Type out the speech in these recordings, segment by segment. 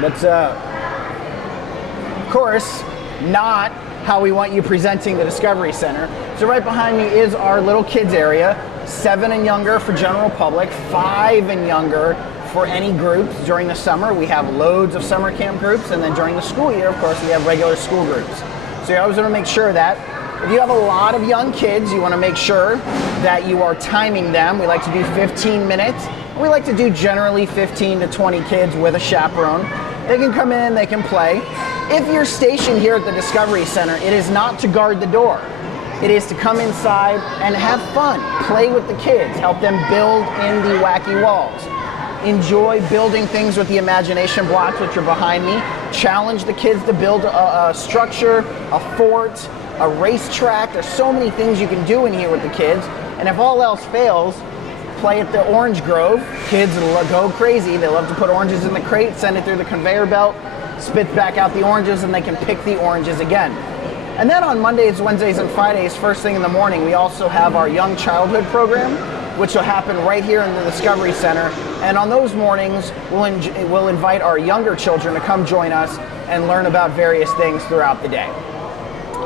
But of course, not how we want you presenting the Discovery Center. So right behind me is our little kids area, 7 and younger for general public, 5 and younger for any groups. During the summer, we have loads of summer camp groups, and then during the school year, of course, we have regular school groups. So you always want to make sure that if you have a lot of young kids, you want to make sure that you are timing them. We like to do 15 minutes. We like to do generally 15 to 20 kids with a chaperone. They can come in, they can play. If you're stationed here at the Discovery Center, it is not to guard the door. It is to come inside and have fun, play with the kids, help them build in the wacky walls. Enjoy building things with the imagination blocks, which are behind me. Challenge the kids to build a structure, a fort, a racetrack. There's so many things you can do in here with the kids. And if all else fails, play at the orange grove. Kids go crazy. They love to put oranges in the crate, send it through the conveyor belt, spits back out the oranges, and they can pick the oranges again. And then on Mondays, Wednesdays, and Fridays, first thing in the morning, we also have our Young Childhood program, which will happen right here in the Discovery Center. And on those mornings, we'll invite our younger children to come join us and learn about various things throughout the day.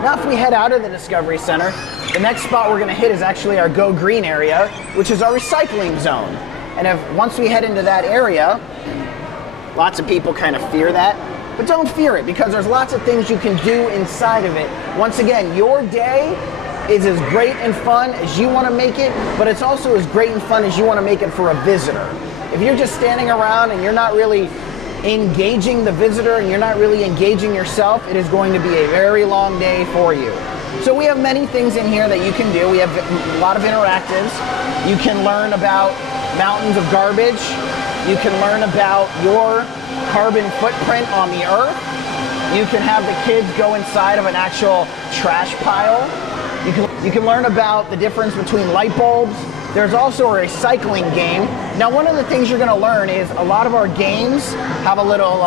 Now, if we head out of the Discovery Center, the next spot we're going to hit is actually our Go Green area, which is our recycling zone. And once we head into that area, lots of people kind of fear that, but don't fear it, because there's lots of things you can do inside of it. Once again, your day is as great and fun as you want to make it, but it's also as great and fun as you want to make it for a visitor. If you're just standing around and you're not really engaging the visitor and you're not really engaging yourself, it is going to be a very long day for you. So we have many things in here that you can do. We have a lot of interactives. You can learn about mountains of garbage. You can learn about your carbon footprint on the earth. You can have the kids go inside of an actual trash pile. You can learn about the difference between light bulbs. There's also a recycling game. Now, one of the things you're going to learn is a lot of our games have a little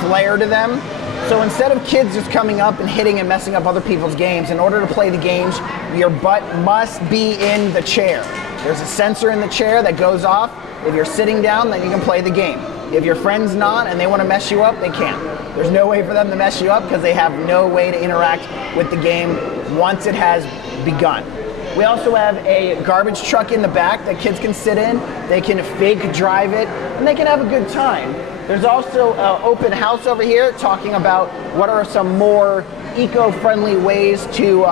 flair to them. So instead of kids just coming up and hitting and messing up other people's games, in order to play the games, your butt must be in the chair. There's a sensor in the chair that goes off. If you're sitting down, then you can play the game. If your friend's not and they want to mess you up, they can't. There's no way for them to mess you up because they have no way to interact with the game once it has begun. We also have a garbage truck in the back that kids can sit in. They can fake drive it, and they can have a good time. There's also an open house over here talking about what are some more eco-friendly ways to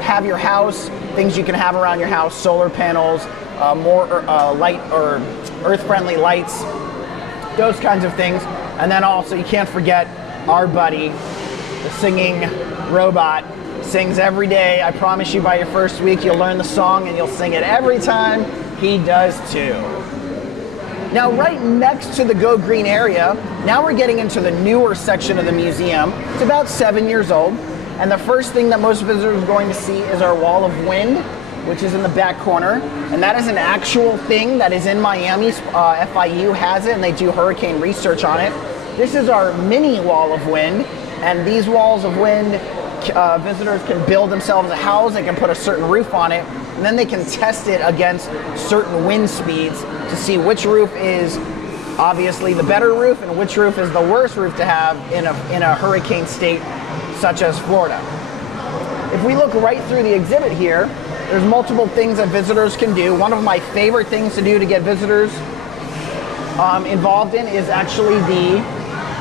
have your house, things you can have around your house, solar panels, more light or earth-friendly lights, those kinds of things. And then also, you can't forget our buddy, the singing robot, sings every day. I promise you by your first week, you'll learn the song and you'll sing it every time. He does too. Now, right next to the Go Green area, now we're getting into the newer section of the museum. It's about 7 years old. And the first thing that most visitors are going to see is our wall of wind, which is in the back corner. And that is an actual thing that is in Miami. FIU has it, and they do hurricane research on it. This is our mini wall of wind. And these walls of wind, visitors can build themselves a house. They can put a certain roof on it. And then they can test it against certain wind speeds to see which roof is obviously the better roof and which roof is the worst roof to have in a hurricane state such as Florida. If we look right through the exhibit here, there's multiple things that visitors can do. One of my favorite things to do to get visitors involved in is actually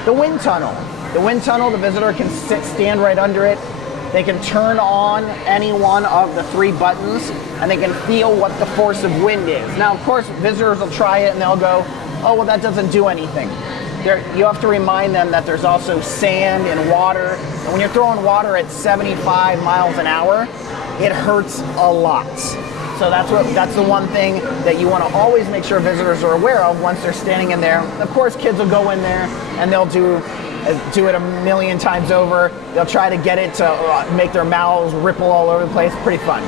the wind tunnel. The wind tunnel, the visitor can stand right under it. They can turn on any one of the 3 buttons, and they can feel what the force of wind is. Now, of course, visitors will try it and they'll go, oh, well, that doesn't do anything. You have to remind them that there's also sand and water. And when you're throwing water at 75 miles an hour, it hurts a lot. So that's the one thing that you want to always make sure visitors are aware of once they're standing in there. Of course, kids will go in there and they'll do it a million times over. They'll try to get it to make their mouths ripple all over the place. Pretty fun.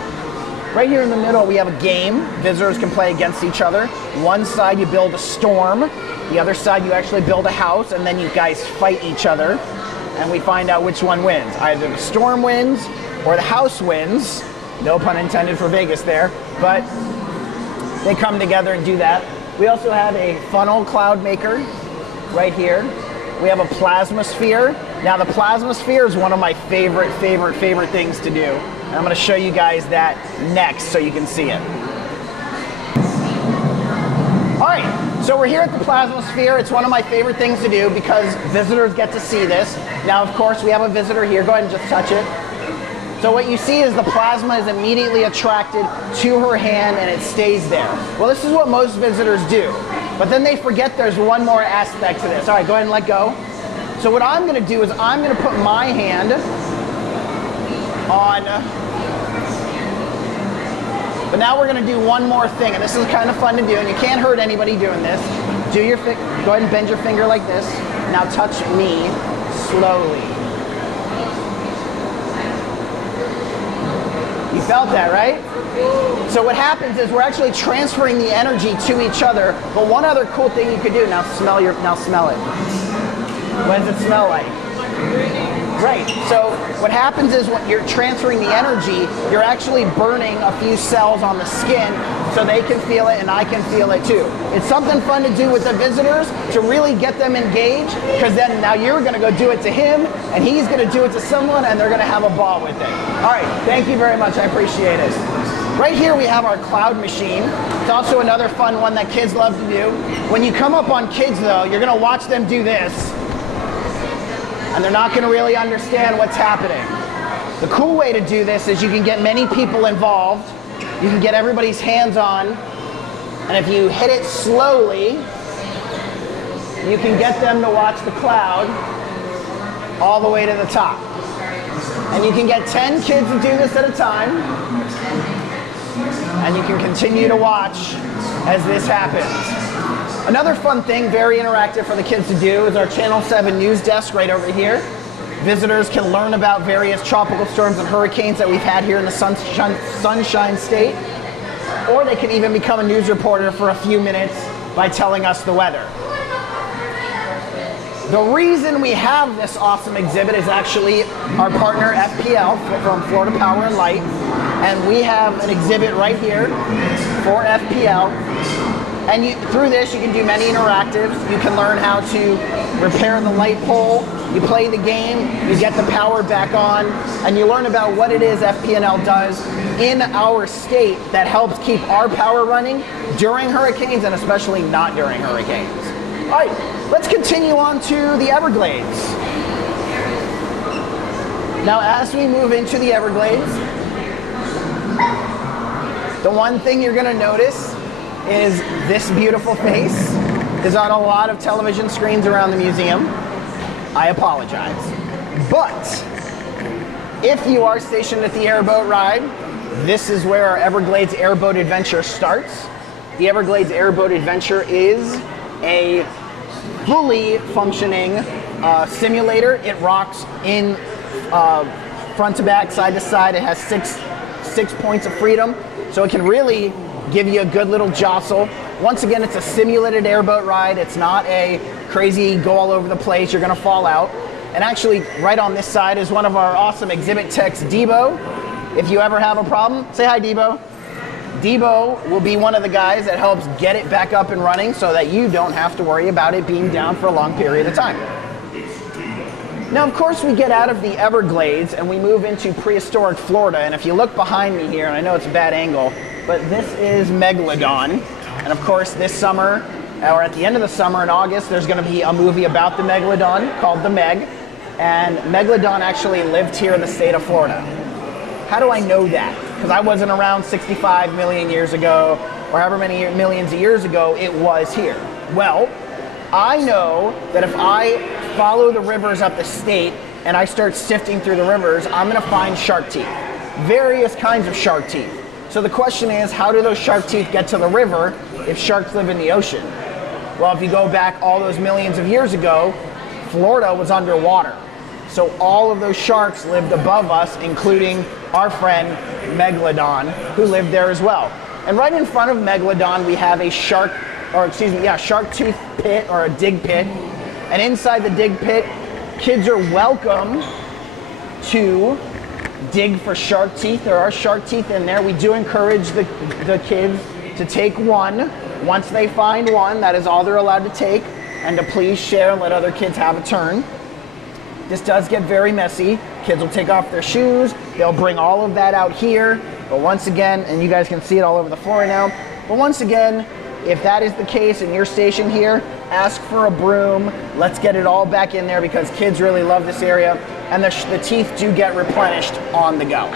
Right here in the middle, we have a game. Visitors can play against each other. One side, you build a storm. The other side, you actually build a house, and then you guys fight each other, and we find out which one wins. Either the storm wins or the house wins. No pun intended for Vegas there, but they come together and do that. We also have a funnel cloud maker right here. We have a plasma sphere. Now the plasma sphere is one of my favorite things to do. And I'm gonna show you guys that next so you can see it. All right, so we're here at the plasma sphere. It's one of my favorite things to do because visitors get to see this. Now, of course, we have a visitor here. Go ahead and just touch it. So what you see is the plasma is immediately attracted to her hand and it stays there. Well, this is what most visitors do. But then they forget there's one more aspect to this. All right, go ahead and let go. So what I'm gonna do is I'm gonna put my hand on, but now we're gonna do one more thing, and this is kind of fun to do, and you can't hurt anybody doing this. Go ahead and bend your finger like this. Now touch me slowly. You felt that, right? So what happens is we're actually transferring the energy to each other, but one other cool thing you could do, now smell it. What does it smell like? Right, so what happens is when you're transferring the energy, you're actually burning a few cells on the skin so they can feel it and I can feel it too. It's something fun to do with the visitors to really get them engaged, because then now you're gonna go do it to him and he's gonna do it to someone and they're gonna have a ball with it. All right, thank you very much, I appreciate it. Right here we have our cloud machine. It's also another fun one that kids love to do. When you come up on kids though, you're gonna watch them do this, and they're not gonna really understand what's happening. The cool way to do this is you can get many people involved, you can get everybody's hands on, and if you hit it slowly, you can get them to watch the cloud all the way to the top. And you can get 10 kids to do this at a time, and you can continue to watch as this happens. Another fun thing, very interactive for the kids to do, is our Channel 7 news desk right over here. Visitors can learn about various tropical storms and hurricanes that we've had here in the Sunshine State, or they can even become a news reporter for a few minutes by telling us the weather. The reason we have this awesome exhibit is actually our partner FPL from Florida Power and Light, and we have an exhibit right here for FPL. And through this, you can do many interactives. You can learn how to repair the light pole. You play the game, you get the power back on, and you learn about what it is FP&L does in our state that helps keep our power running during hurricanes and especially not during hurricanes. All right, let's continue on to the Everglades. Now, as we move into the Everglades, the one thing you're gonna notice is this beautiful face is on a lot of television screens around the museum. I apologize. But if you are stationed at the airboat ride, this is where our Everglades Airboat Adventure starts. The Everglades Airboat Adventure is a fully functioning simulator. It rocks in front to back, side to side. It has six points of freedom, so it can really give you a good little jostle. Once again, it's a simulated airboat ride. It's not a crazy go all over the place, you're gonna fall out. And actually, right on this side is one of our awesome exhibit techs, Debo. If you ever have a problem, say hi, Debo. Debo will be one of the guys that helps get it back up and running so that you don't have to worry about it being down for a long period of time. Now, of course, we get out of the Everglades and we move into prehistoric Florida. And if you look behind me here, and I know it's a bad angle, but this is Megalodon. And of course, this summer, or at the end of the summer in August, there's gonna be a movie about the Megalodon called The Meg. And Megalodon actually lived here in the state of Florida. How do I know that? Because I wasn't around 65 million years ago, or however many millions of years ago it was here. Well, I know that if I follow the rivers up the state and I start sifting through the rivers, I'm gonna find shark teeth. Various kinds of shark teeth. So the question is, how do those shark teeth get to the river if sharks live in the ocean? Well, if you go back all those millions of years ago, Florida was underwater. So all of those sharks lived above us, including our friend Megalodon, who lived there as well. And right in front of Megalodon, we have a shark tooth pit, or a dig pit. And inside the dig pit, kids are welcome to dig for shark teeth. There are shark teeth in there. We do encourage the kids to take one Once they find one, that is all they're allowed to take, and to please share and let other kids have a turn. This does get very messy. Kids will take off their shoes. They'll bring all of that out here. But once again, and you guys can see it all over the floor right now, but once again, if that is the case in your station here, ask for a broom. Let's get it all back in there because kids really love this area, and the teeth do get replenished on the go.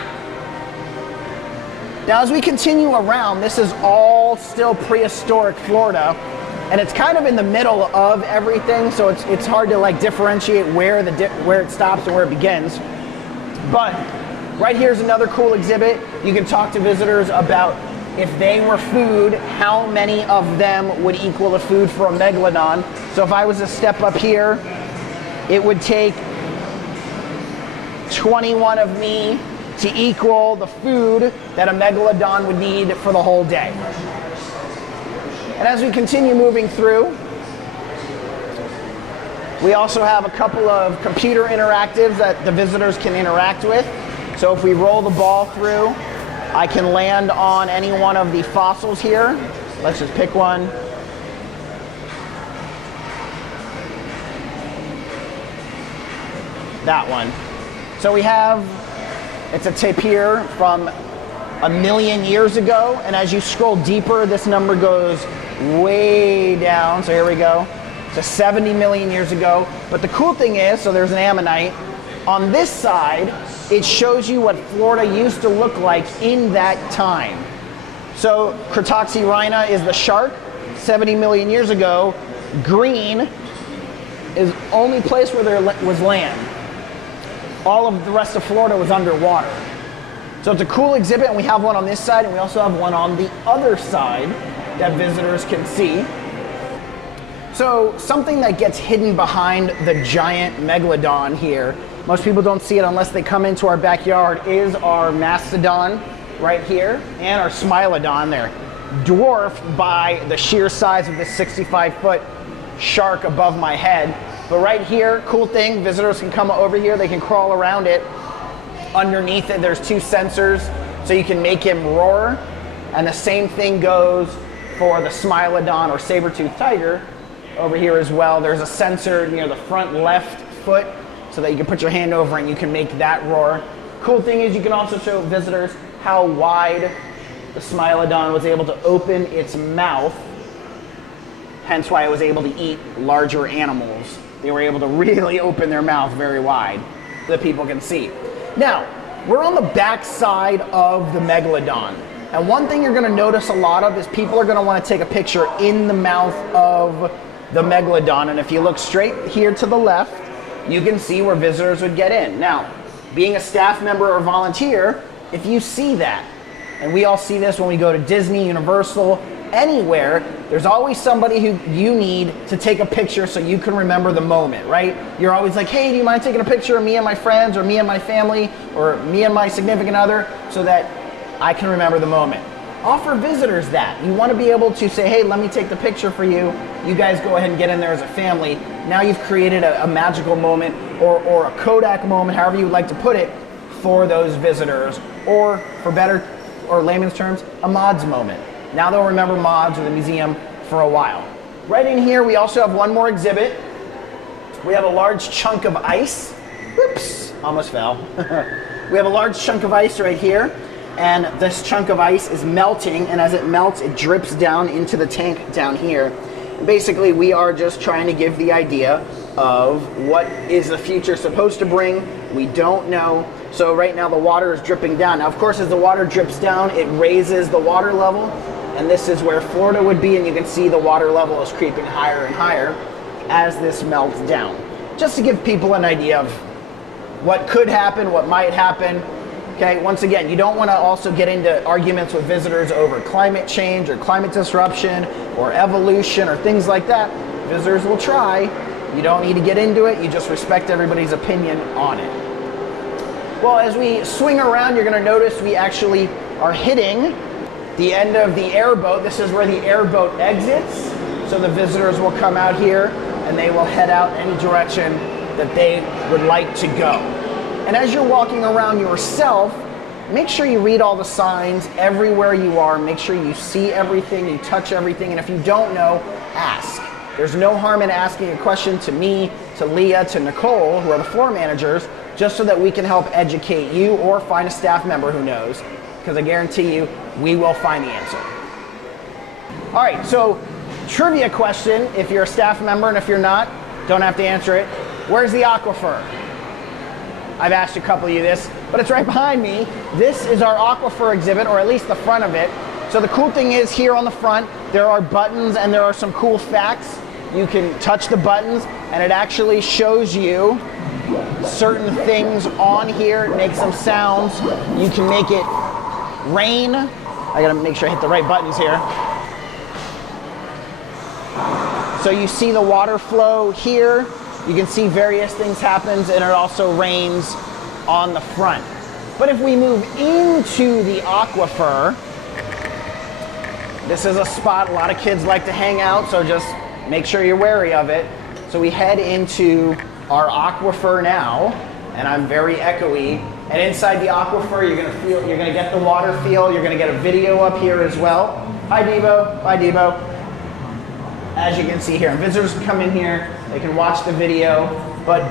Now, as we continue around, this is all still prehistoric Florida, and it's kind of in the middle of everything, so it's hard to like differentiate where it stops and where it begins. But right here's another cool exhibit. You can talk to visitors about if they were food, how many of them would equal the food for a megalodon. So if I was to step up here, it would take 21 of me to equal the food that a megalodon would need for the whole day. And as we continue moving through, we also have a couple of computer interactives that the visitors can interact with. So if we roll the ball through, I can land on any one of the fossils here. Let's just pick one. That one. So we have, it's a tapir from 1 million years ago, and as you scroll deeper, this number goes way down. So here we go, to 70 million years ago. But the cool thing is, so there's an ammonite. On this side, it shows you what Florida used to look like in that time. So Cretoxyrhina is the shark, 70 million years ago. Green is the only place where there was land. All of the rest of Florida was underwater. So it's a cool exhibit, and we have one on this side, and we also have one on the other side that visitors can see. So something that gets hidden behind the giant megalodon here, most people don't see it unless they come into our backyard, is our mastodon right here and our smilodon there, dwarfed by the sheer size of this 65-foot shark above my head. But right here, cool thing, visitors can come over here, they can crawl around it. Underneath it, there's 2 sensors, so you can make him roar. And the same thing goes for the smilodon or saber-toothed tiger. Over here as well, there's a sensor near the front left foot so that you can put your hand over and you can make that roar. Cool thing is you can also show visitors how wide the smilodon was able to open its mouth, hence why it was able to eat larger animals. They were able to really open their mouth very wide so that people can see. Now, we're on the back side of the megalodon. And one thing you're gonna notice a lot of is people are gonna wanna take a picture in the mouth of the megalodon. And if you look straight here to the left, you can see where visitors would get in. Now, being a staff member or volunteer, if you see that, and we all see this when we go to Disney, Universal, anywhere, there's always somebody who you need to take a picture so you can remember the moment, right? You're always like, hey, do you mind taking a picture of me and my friends, or me and my family, or me and my significant other, so that I can remember the moment. Offer visitors that. You want to be able to say, hey, let me take the picture for you. You guys go ahead and get in there as a family. Now you've created a magical moment, or a Kodak moment, however you would like to put it, for those visitors, or for better or layman's terms, a mods moment. Now they'll remember mods or the museum for a while. Right in here, we also have one more exhibit. We have a large chunk of ice. Whoops, almost fell. We have a large chunk of ice right here, and this chunk of ice is melting, and as it melts, it drips down into the tank down here. Basically, we are just trying to give the idea of what is the future supposed to bring. We don't know. So right now the water is dripping down. Now, of course, as the water drips down, it raises the water level, and this is where Florida would be, and you can see the water level is creeping higher and higher as this melts down. Just to give people an idea of what could happen, what might happen. Okay, once again, you don't want to also get into arguments with visitors over climate change or climate disruption or evolution or things like that. Visitors will try. You don't need to get into it. You just respect everybody's opinion on it. Well, as we swing around, you're going to notice we actually are hitting the end of the airboat. This is where the airboat exits. So the visitors will come out here and they will head out any direction that they would like to go. And as you're walking around yourself, make sure you read all the signs everywhere you are. Make sure you see everything, you touch everything, and if you don't know, ask. There's no harm in asking a question to me, to Leah, to Nicole, who are the floor managers, just so that we can help educate you or find a staff member who knows, because I guarantee you, we will find the answer. All right, so trivia question, if you're a staff member, and if you're not, don't have to answer it. Where's the aquifer? I've asked a couple of you this, but it's right behind me. This is our aquifer exhibit, or at least the front of it. So the cool thing is here on the front, there are buttons and there are some cool facts. You can touch the buttons and it actually shows you certain things on here. It makes some sounds. You can make it rain. I gotta make sure I hit the right buttons here. So you see the water flow here. You can see various things happens, and it also rains on the front. But if we move into the aquifer, this is a spot a lot of kids like to hang out, so just make sure you're wary of it. So we head into our aquifer now, and I'm very echoey. And inside the aquifer, you're gonna get the water feel. You're gonna get a video up here as well. Hi Debo, bye Debo. As you can see here, and visitors can come in here, they can watch the video, but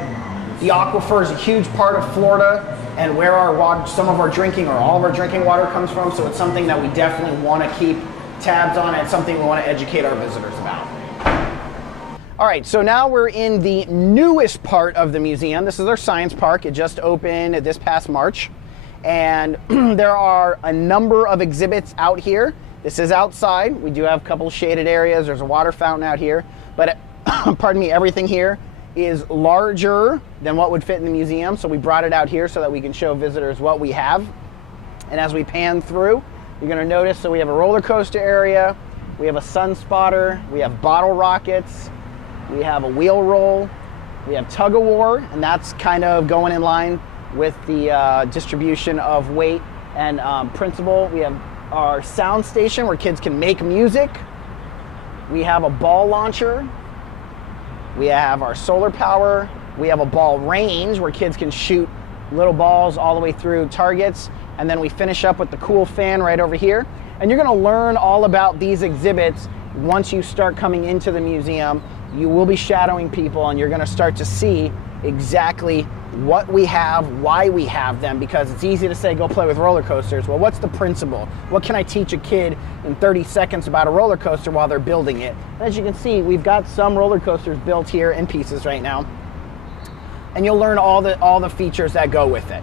the aquifer is a huge part of Florida and where our water, some of our drinking or all of our drinking water comes from, so it's something that we definitely want to keep tabs on and something we want to educate our visitors about. All right, so now we're in the newest part of the museum. This is our science park. It just opened this past March, and there are a number of exhibits out here. This is outside. We do have a couple shaded areas. There's a water fountain out here, but pardon me, everything here is larger than what would fit in the museum. So we brought it out here so that we can show visitors what we have. And as we pan through, you're gonna notice, so we have a roller coaster area, we have a sun spotter, we have bottle rockets, we have a wheel roll, we have tug of war, and that's kind of going in line with the distribution of weight and principle. We have our sound station where kids can make music. We have a ball launcher. We have our solar power. We have a ball range where kids can shoot little balls all the way through targets. And then we finish up with the cool fan right over here. And you're gonna learn all about these exhibits once you start coming into the museum. You will be shadowing people and you're gonna start to see exactly what we have, why we have them, because it's easy to say, go play with roller coasters. Well, what's the principle? What can I teach a kid in 30 seconds about a roller coaster while they're building it? And as you can see, we've got some roller coasters built here in pieces right now, and you'll learn all the features that go with it.